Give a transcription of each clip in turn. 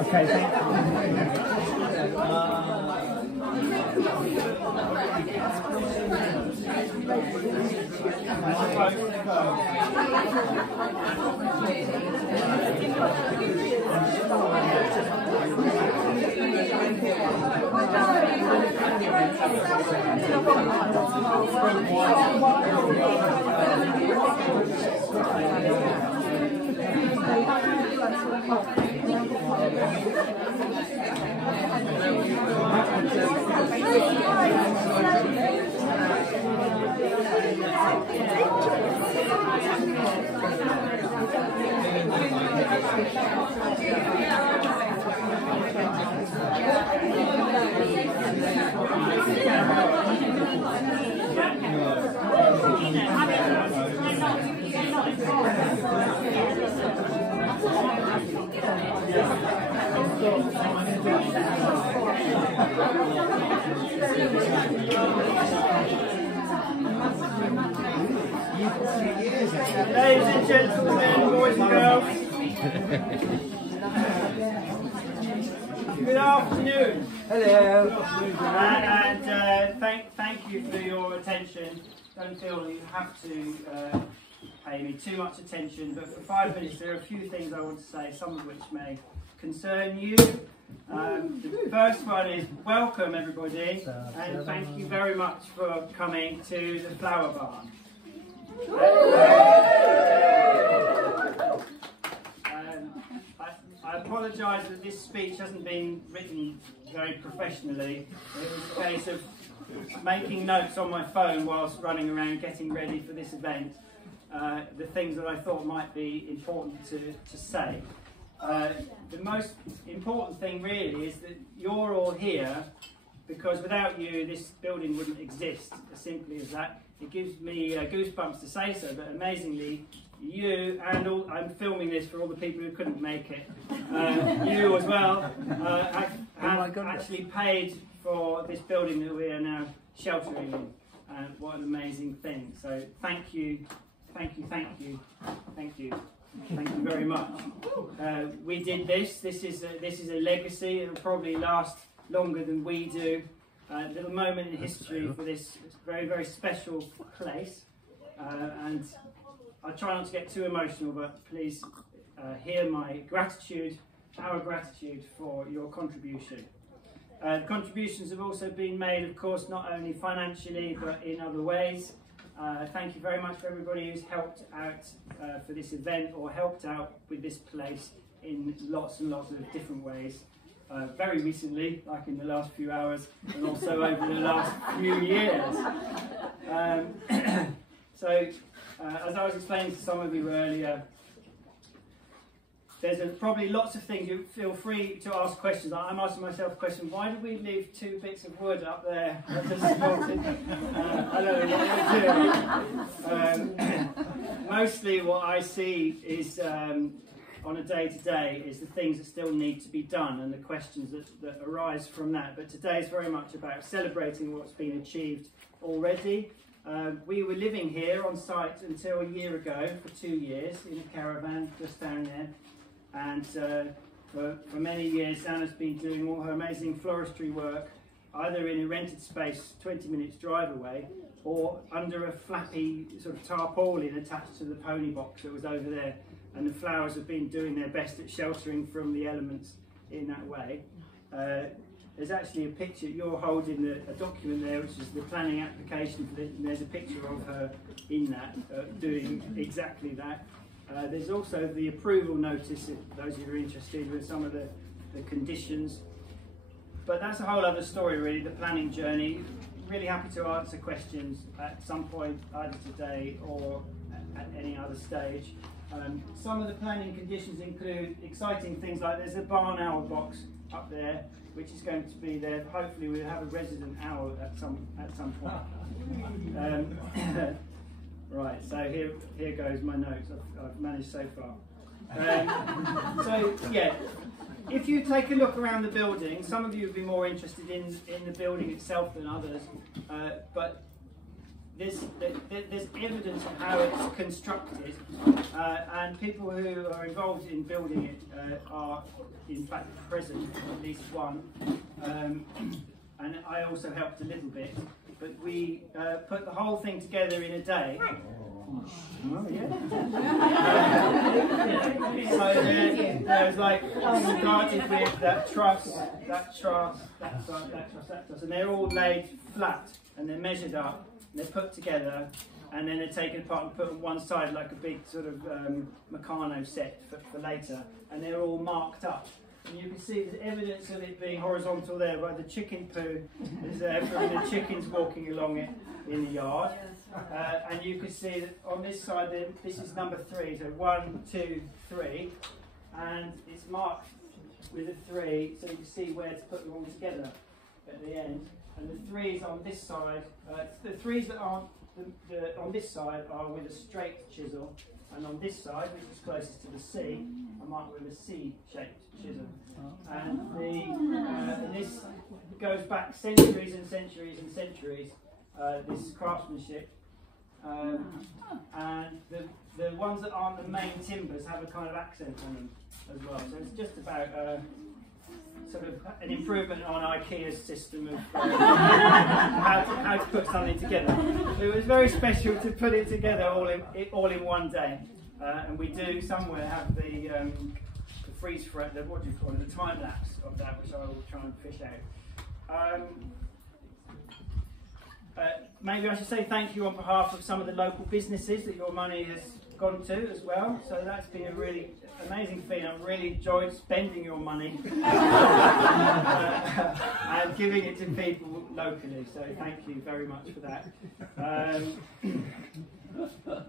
Okay, thank you. Ladies and gentlemen, boys and girls, good afternoon. Hello. And thank you for your attention. Don't feel that you have to pay me too much attention, but for 5 minutes there are a few things I want to say, some of which may concern you. The first one is welcome everybody, and thank you very much for coming to the Flower Barn. I apologise that this speech hasn't been written very professionally. It was a case of making notes on my phone whilst running around getting ready for this event, the things that I thought might be important to say. The most important thing really is that you're all here because without you this building wouldn't exist, as simply as that. It gives me goosebumps to say so, but amazingly you and all, I'm filming this for all the people who couldn't make it, you as well have actually paid for this building that we are now sheltering in. What an amazing thing. So thank you, thank you, thank you, thank you. Thank you very much. We did this. This is a legacy. It will probably last longer than we do. A little moment in history for this very, very special place. And I'll try not to get too emotional, but please hear my gratitude, our gratitude for your contribution. Contributions have also been made, of course, not only financially, but in other ways. Thank you very much for everybody who's helped out for this event or helped out with this place in lots and lots of different ways. Very recently, like in the last few hours, and also over the last few years. As I was explaining to some of you earlier, there's probably lots of things. You feel free to ask questions. I'm asking myself a question: why did we leave 2 bits of wood up there? I don't know what we're doing. Mostly, what I see is on a day-to-day is the things that still need to be done and the questions that arise from that. But today is very much about celebrating what's been achieved already. We were living here on site until a year ago for 2 years in a caravan just down there. And for many years, Anna's been doing all her amazing floristry work, either in a rented space 20 minutes drive away, or under a flappy sort of tarpaulin attached to the pony box that was over there. And the flowers have been doing their best at sheltering from the elements in that way. There's actually a picture, you're holding a document there, which is the planning application for this, and there's a picture of her in that, doing exactly that. There's also the approval notice, if those of you are interested, with some of the conditions. But that's a whole other story really, the planning journey. Really happy to answer questions at some point, either today or at any other stage. Some of the planning conditions include exciting things like there's a barn owl box up there, which is going to be there. Hopefully we'll have a resident owl at some point. Right, so here goes my notes. I've managed so far. So yeah, if you take a look around the building, some of you would be more interested in the building itself than others, but there's evidence of how it's constructed, and people who are involved in building it are in fact present, at least one, and I also helped a little bit, but we put the whole thing together in a day. Oh, yeah. So there's like, started with that truss, that truss, that truss, that truss, that truss, and they're all laid flat, and they're measured up, and they're put together, and then they're taken apart and put on one side like a big sort of Meccano set for later, and they're all marked up. And you can see there's evidence of it being horizontal there, where the chicken poo is there from the chickens walking along it in the yard. And you can see that on this side, this is number 3, so 1, 2, 3, and it's marked with a 3, so you can see where to put them all together at the end. And the 3s on this side, the 3s that aren't on this side are with a straight chisel, and on this side, which is closest to the C, I mark with a C-shaped chisel. And this goes back centuries and centuries and centuries, this craftsmanship. And the ones that aren't the main timbers have a kind of accent on them as well. So it's just about sort of an improvement on IKEA's system of how to put something together. So it was very special to put it together all in one day. And we do somewhere have the freeze frame, what do you call it, the time lapse of that, which I will try and fish out. Maybe I should say thank you on behalf of some of the local businesses that your money has gone to as well. So that's been a really amazing thing. I've really enjoyed spending your money and giving it to people locally. So thank you very much for that.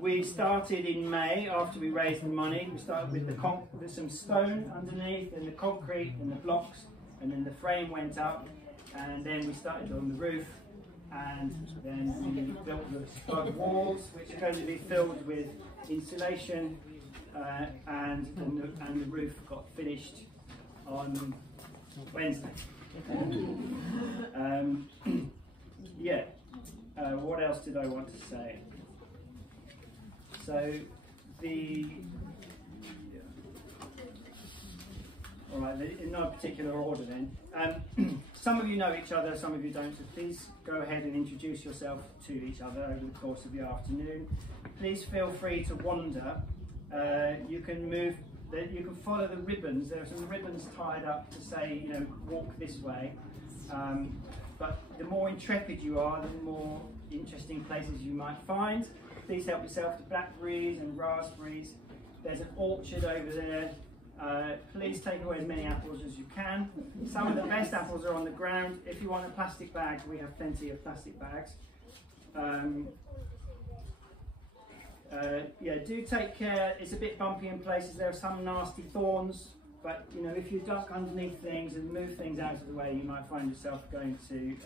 We started in May after we raised the money. We started with some stone underneath, and the concrete and the blocks, and then the frame went up, and then we started on the roof. And then we built the stud walls, which are going to be filled with insulation, and the roof got finished on Wednesday. What else did I want to say? So all right, in no particular order then. Some of you know each other, some of you don't, so please go ahead and introduce yourself to each other over the course of the afternoon. Please feel free to wander. You can follow the ribbons. There are some ribbons tied up to say, walk this way. But the more intrepid you are, the more interesting places you might find. Please help yourself to blackberries and raspberries. There's an orchard over there. Please take away as many apples as you can. Some of the best apples are on the ground. If you want a plastic bag, we have plenty of plastic bags. Do take care. It's a bit bumpy in places. There are some nasty thorns, but if you duck underneath things and move things out of the way, you might find yourself going to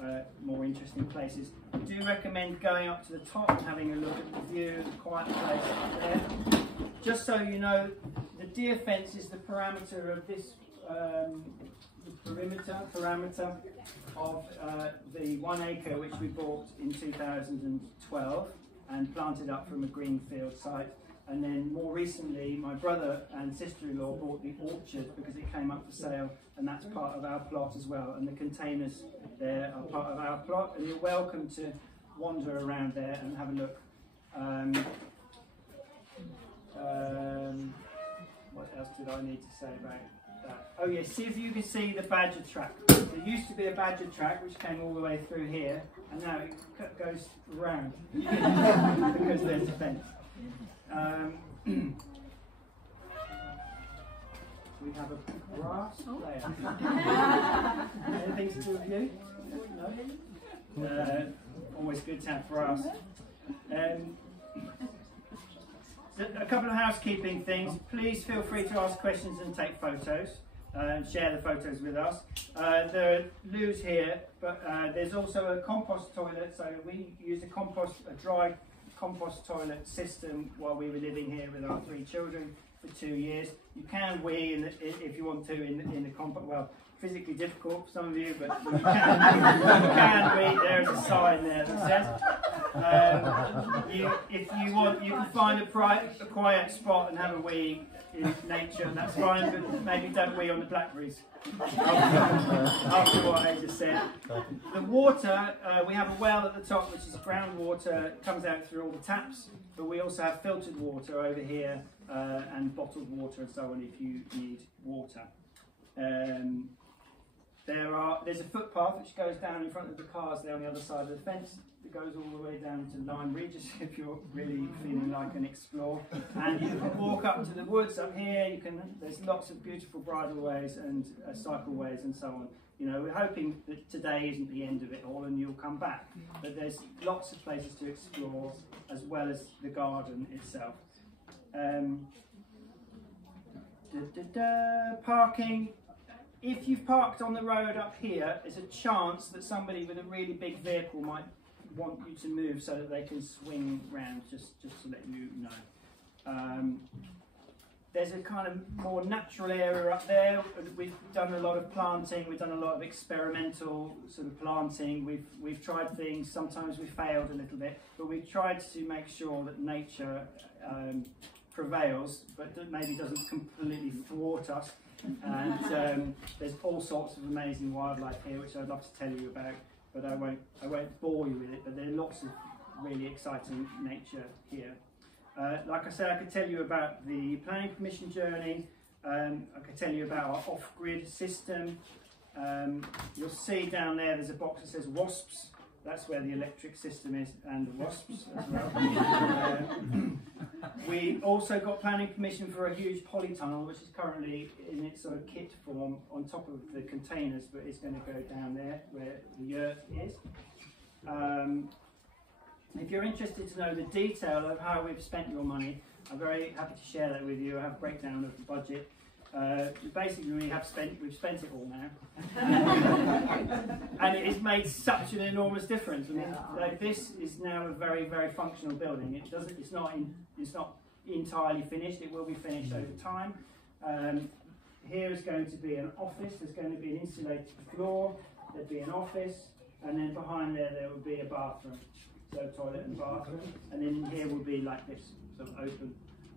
more interesting places. I do recommend going up to the top and having a look at the view, the quiet place up there. Just so you know, the deer fence is the parameter of this, parameter of the 1 acre which we bought in 2012 and planted up from a greenfield site. And then more recently, my brother and sister-in-law bought the orchard because it came up for sale, and that's part of our plot as well. And the containers there are part of our plot, and you're welcome to wander around there and have a look. What else did I need to say about that? Oh yes, see if you can see the badger track. There used to be a badger track which came all the way through here, and now it goes round because there's a fence. We have a brass player. Anything to do with you? No? Always good to have brass. A couple of housekeeping things. Please feel free to ask questions and take photos and share the photos with us. There are loos here, but there's also a compost toilet, so we used a dry compost toilet system while we were living here with our 3 children. for 2 years. You can wee if you want to in the compost. Well, physically difficult for some of you, but you can wee. There is a sign there that says. If you want, you can find a quiet spot and have a wee in nature, and that's fine, but maybe don't wee on the blackberries after what I just said. The water, we have a well at the top which is groundwater, comes out through all the taps, but we also have filtered water over here and bottled water and so on if you need water. There's a footpath which goes down in front of the cars there on the other side of the fence. It goes all the way down to Lyme Regis if you're really feeling like an explorer. And you can walk up to the woods up here. There's lots of beautiful bridleways and cycleways and so on. You know, we're hoping that today isn't the end of it all and you'll come back. But there's lots of places to explore as well as the garden itself. Parking. If you've parked on the road up here, there's a chance that somebody with a really big vehicle might want you to move so that they can swing round, just to let you know. There's a kind of more natural area up there. We've done a lot of planting, we've done a lot of experimental sort of planting, we've tried things, sometimes we failed a little bit, but we've tried to make sure that nature prevails, but that maybe doesn't completely thwart us. And there's all sorts of amazing wildlife here which I'd love to tell you about, but I won't bore you with it, but there are lots of really exciting nature here. Like I said, I could tell you about the planning permission journey, I could tell you about our off-grid system. You'll see down there's a box that says wasps. That's where the electric system is, and the wasps as well. We also got planning permission for a huge polytunnel, which is currently in its sort of kit form on top of the containers, but it's going to go down there where the earth is. If you're interested to know the detail of how we've spent your money, I'm very happy to share that with you. I have a breakdown of the budget. Basically, we've spent it all now, and it has made such an enormous difference. I mean, like, this is now a very, very functional building. It's not entirely finished. It will be finished over time. Here is going to be an office. There's going to be an insulated floor. There'll be an office, and then behind there will be a bathroom, so toilet and bathroom. And then in here will be like this, sort of open.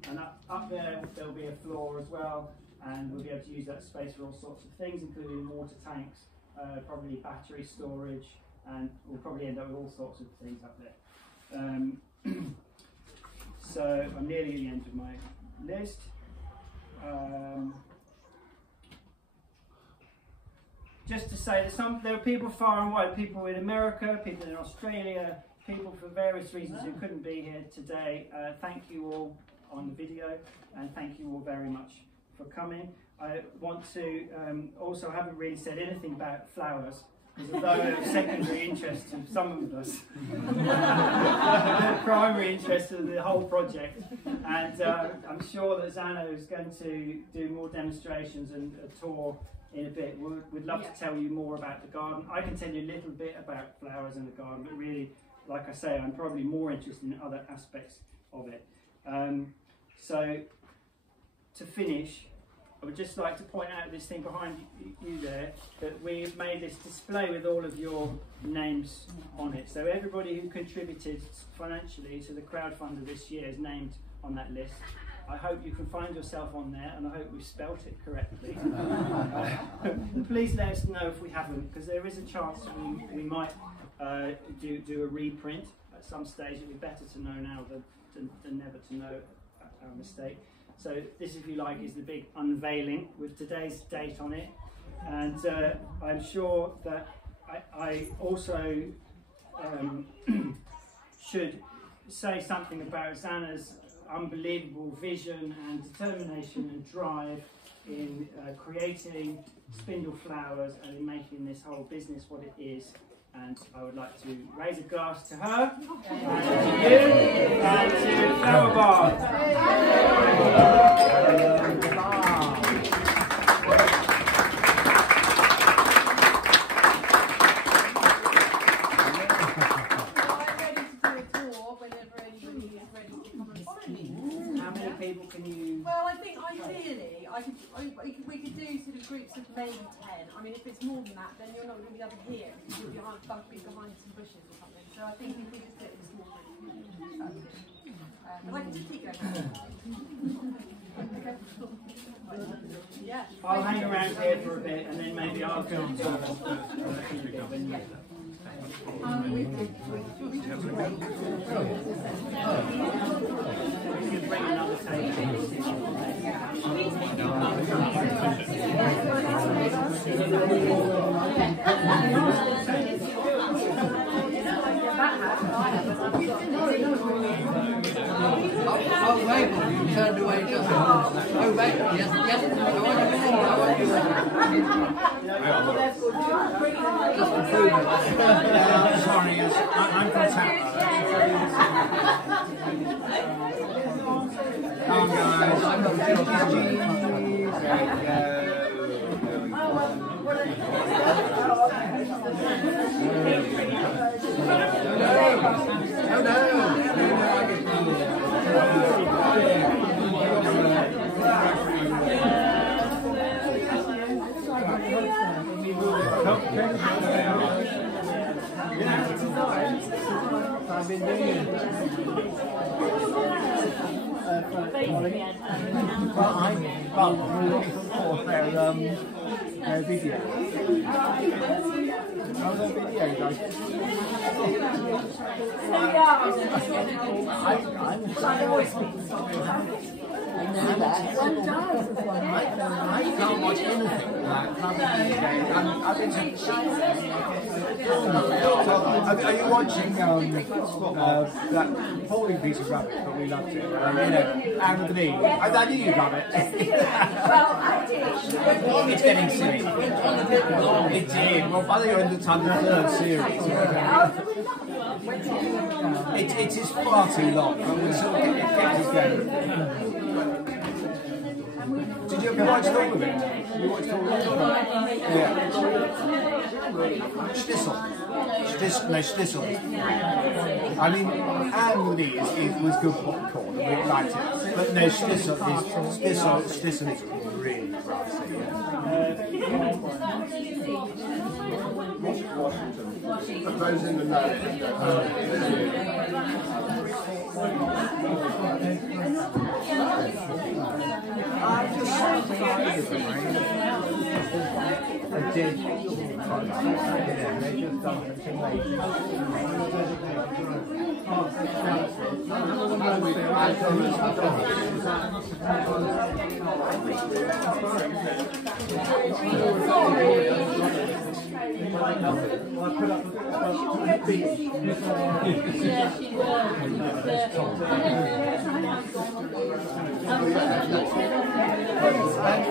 And up there there'll be a floor as well. And we'll be able to use that space for all sorts of things, including water tanks, probably battery storage, and we'll probably end up with all sorts of things up there. So I'm nearly at the end of my list. Just to say that there are people far and wide, people in America, people in Australia, people for various reasons who couldn't be here today. Thank you all on the video, and thank you all very much for coming. I want to also, haven't really said anything about flowers, because although they're of secondary interest to some of us, they're primary interest in the whole project. And I'm sure that Zano is going to do more demonstrations and a tour in a bit. We'd love to tell you more about the garden. I can tell you a little bit about flowers in the garden, but really, like I say, I'm probably more interested in other aspects of it. So, to finish, I would just like to point out this thing behind you there, that we've made this display with all of your names on it. So everybody who contributed financially to the crowdfunder this year is named on that list. I hope you can find yourself on there, and I hope we've spelt it correctly. Please let us know if we haven't, because there is a chance we might do a reprint at some stage. It would be better to know now than never to know our mistake. So this, if you like, is the big unveiling with today's date on it. And I'm sure that I also should say something about Zana's unbelievable vision and determination and drive in creating Spindle Flowers and in making this whole business what it is. And I would like to raise a glass to her, and to you, and to Flower Bar. How many people can you... Well, I think groups of maybe 10. I mean, if it's more than that, then you're not going to be able to hear. You'll be behind some bushes or something. So I think if we just do it in a small group, but I can just keep going. Yeah. I'll hang around here for a bit and then maybe I'll go. We could bring another table. Oh, wait, you turned away just. Oh, wait, yes, yes. I want to do it. Just to prove it. Sorry, I'm from Sept. Come on, guys. I'm from Oh no! I've been doing it. But we're looking for their video. How's that video, guys? I can't watch anything. Are you watching that falling piece of rubbish? But we loved it. Anthony, I knew you'd love it. Well, I did. It's getting silly. It did. Well, by the end of the time, the third series. It is far too long, but we sort of kept us going. Did you ever watch all of it? You watched all of it? Yeah. Schnitzel. I mean, Anne was good popcorn, and we liked it. But no, Schnitzel is really pricey. Those in the nose.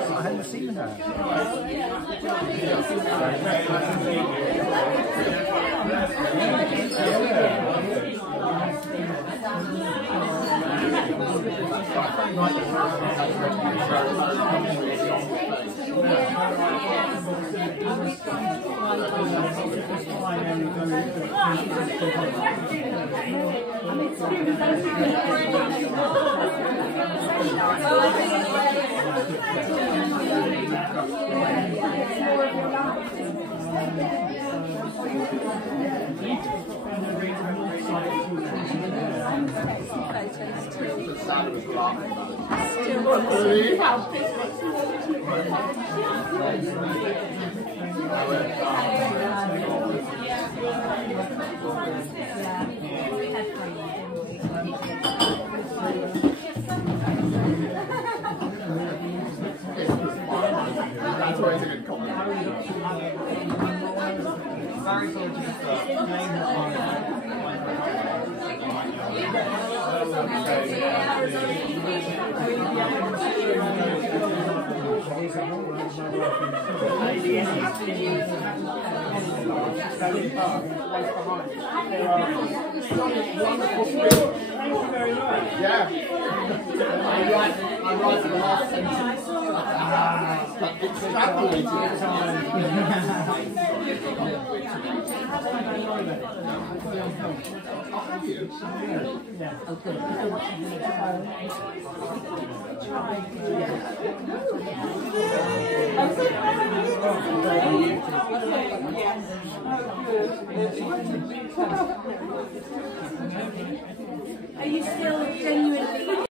I hadn't seen her. That's always a good comment. Very gorgeous Yeah. I'm right for the last sentence. Are you still genuinely